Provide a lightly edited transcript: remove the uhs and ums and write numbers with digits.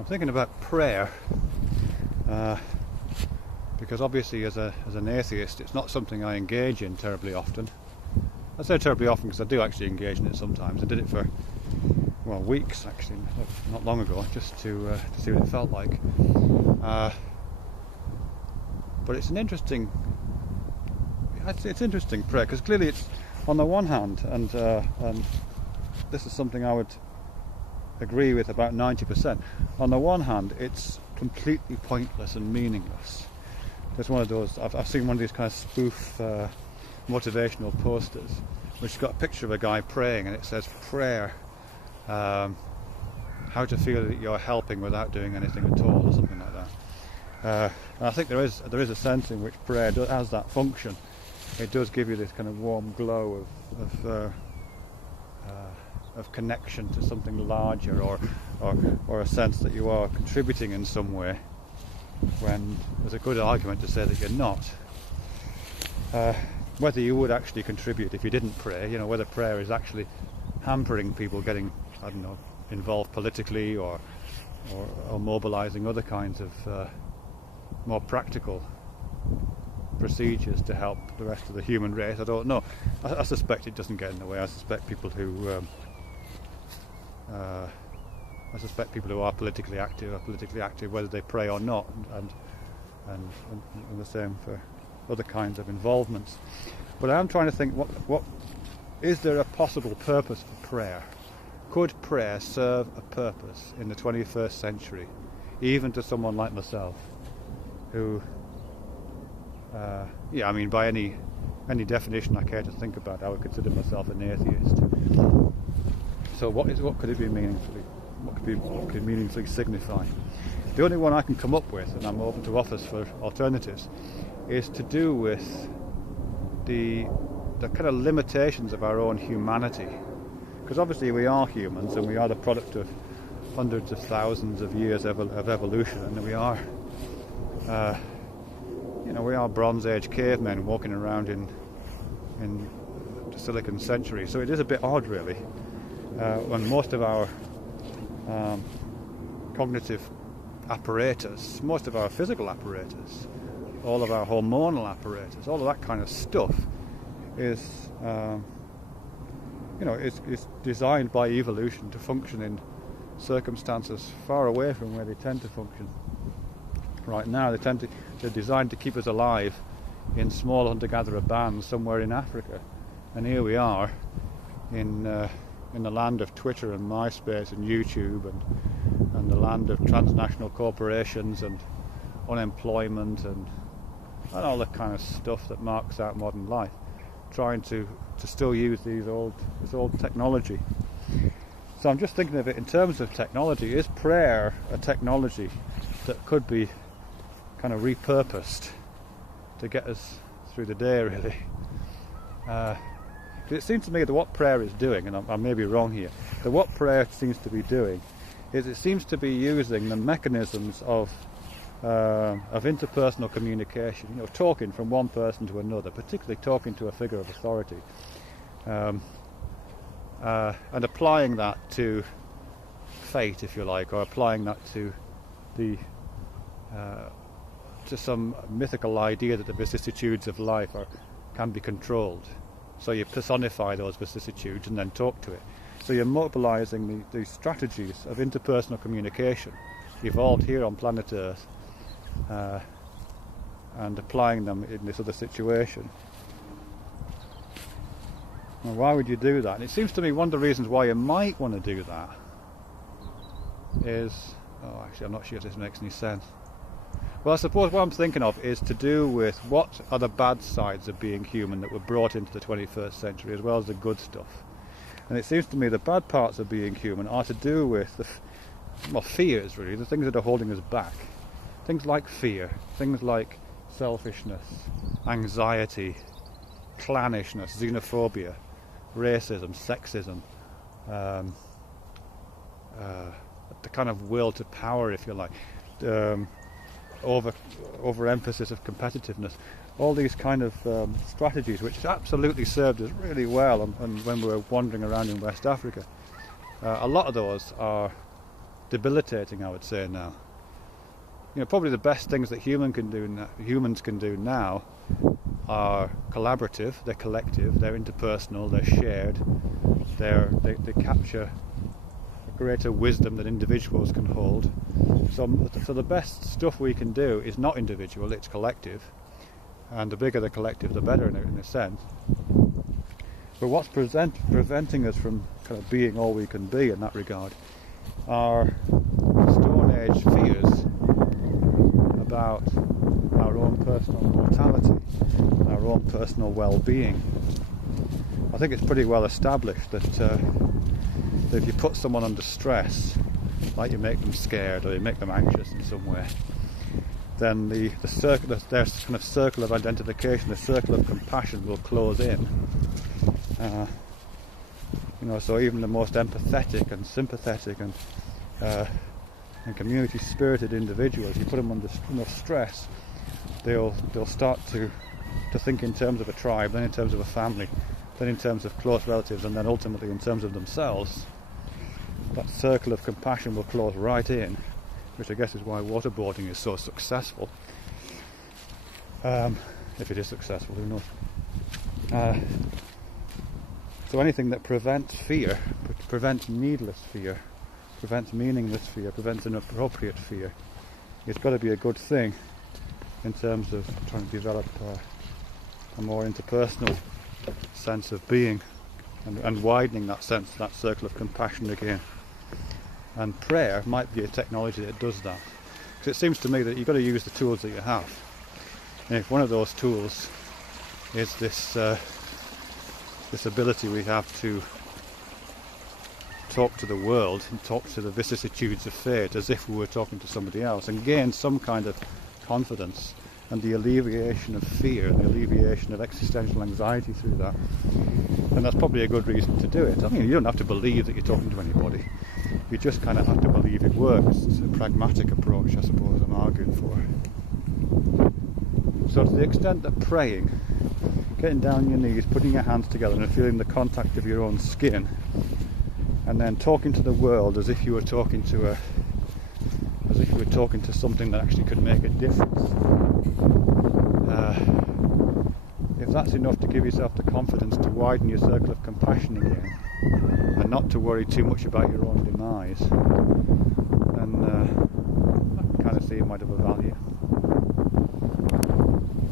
I'm thinking about prayer, because obviously as an atheist it's not something I engage in terribly often. I say terribly often because I do actually engage in it sometimes. I did it for, well, weeks actually, not long ago, just to see what it felt like. But it's an interesting, it's interesting prayer, because clearly it's, on the one hand, and this is something I would agree with about 90%. On the one hand, it's completely pointless and meaningless. There's one of those, I've seen one of these kind of spoof motivational posters, which has got a picture of a guy praying, and it says, prayer, how to feel that you're helping without doing anything at all, or something like that. And I think there is a sense in which prayer has that function. It does give you this kind of warm glow of connection to something larger, or a sense that you are contributing in some way, when there's a good argument to say that you're not. Whether you would actually contribute if you didn't pray, whether prayer is actually hampering people getting, I don't know, involved politically, or mobilising other kinds of more practical procedures to help the rest of the human race, I don't know. I suspect it doesn't get in the way. I suspect people who are politically active whether they pray or not, and the same for other kinds of involvements. But I'm trying to think, what is there a possible purpose for prayer? Could prayer serve a purpose in the 21st century, even to someone like myself, who, by any definition I care to think about, I would consider myself an atheist. So what could it be meaningfully? What could it meaningfully signify? The only one I can come up with, and I'm open to offers for alternatives, is to do with the kind of limitations of our own humanity. Because obviously we are humans, and we are the product of hundreds of thousands of years of evolution, and we are Bronze Age cavemen walking around in the Silicon Century. So it is a bit odd, really, when most of our cognitive apparatus, most of our physical apparatus, all of our hormonal apparatus, all of that kind of stuff is designed by evolution to function in circumstances far away from where they tend to function right now. They're designed to keep us alive in small hunter-gatherer bands somewhere in Africa, and here we are in the land of Twitter and MySpace and YouTube, and the land of transnational corporations and unemployment and all the kind of stuff that marks out modern life, trying to still use this old technology. So I'm just thinking of it in terms of technology. Is prayer a technology that could be kind of repurposed to get us through the day, really? It seems to me that what prayer is doing, and I may be wrong here, that what prayer seems to be doing is it seems to be using the mechanisms of interpersonal communication, talking from one person to another, particularly talking to a figure of authority, and applying that to fate, if you like, or applying that to to some mythical idea that the vicissitudes of life can be controlled. So you personify those vicissitudes and then talk to it. So you're mobilising the strategies of interpersonal communication evolved here on planet Earth, and applying them in this other situation. Well, why would you do that? And it seems to me one of the reasons why you might want to do that is... actually I'm not sure if this makes any sense. Well, I suppose what I'm thinking of is to do with what are the bad sides of being human that were brought into the 21st century, as well as the good stuff. And it seems to me the bad parts of being human are to do with fears, really, the things that are holding us back. Things like fear, things like selfishness, anxiety, clannishness, xenophobia, racism, sexism, the kind of will to power, if you like, overemphasis of competitiveness, all these kind of strategies which absolutely served us really well and when we were wandering around in West Africa. A lot of those are debilitating, I would say now. Probably the best things that humans can do now are collaborative, they're collective, they're interpersonal, they're shared, they capture a greater wisdom that individuals can hold. So the best stuff we can do is not individual, it's collective, and the bigger the collective, the better in a sense. But what's preventing us from kind of being all we can be in that regard are Stone Age fears about our own personal mortality, our own personal well-being. I think it's pretty well established that if you put someone under stress, like you make them scared or you make them anxious in some way, then their kind of circle of identification, the circle of compassion will close in. So even the most empathetic and sympathetic and community-spirited individuals, you put them under enough stress, they'll start to think in terms of a tribe, then in terms of a family, then in terms of close relatives, and then ultimately in terms of themselves. That circle of compassion will close right in, which I guess is why waterboarding is so successful. If it is successful, who knows? So anything that prevents fear, prevents needless fear, prevents meaningless fear, prevents inappropriate fear, it's got to be a good thing in terms of trying to develop a more interpersonal sense of being and widening that sense, that circle of compassion again. And prayer might be a technology that does that. Because it seems to me that you've got to use the tools that you have. And if one of those tools is this ability we have to talk to the world and talk to the vicissitudes of fate as if we were talking to somebody else and gain some kind of confidence and the alleviation of fear and the alleviation of existential anxiety through that, then that's probably a good reason to do it. I mean, you don't have to believe that you're talking to anybody. You just kind of have to believe it works. It's a pragmatic approach, I suppose, I'm arguing for. So to the extent that praying, getting down on your knees, putting your hands together and feeling the contact of your own skin, and then talking to the world as if you were talking to something that actually could make a difference. If that's enough to give yourself the confidence to widen your circle of compassion again, and not to worry too much about your own demise, then I can kind of see it might have a value.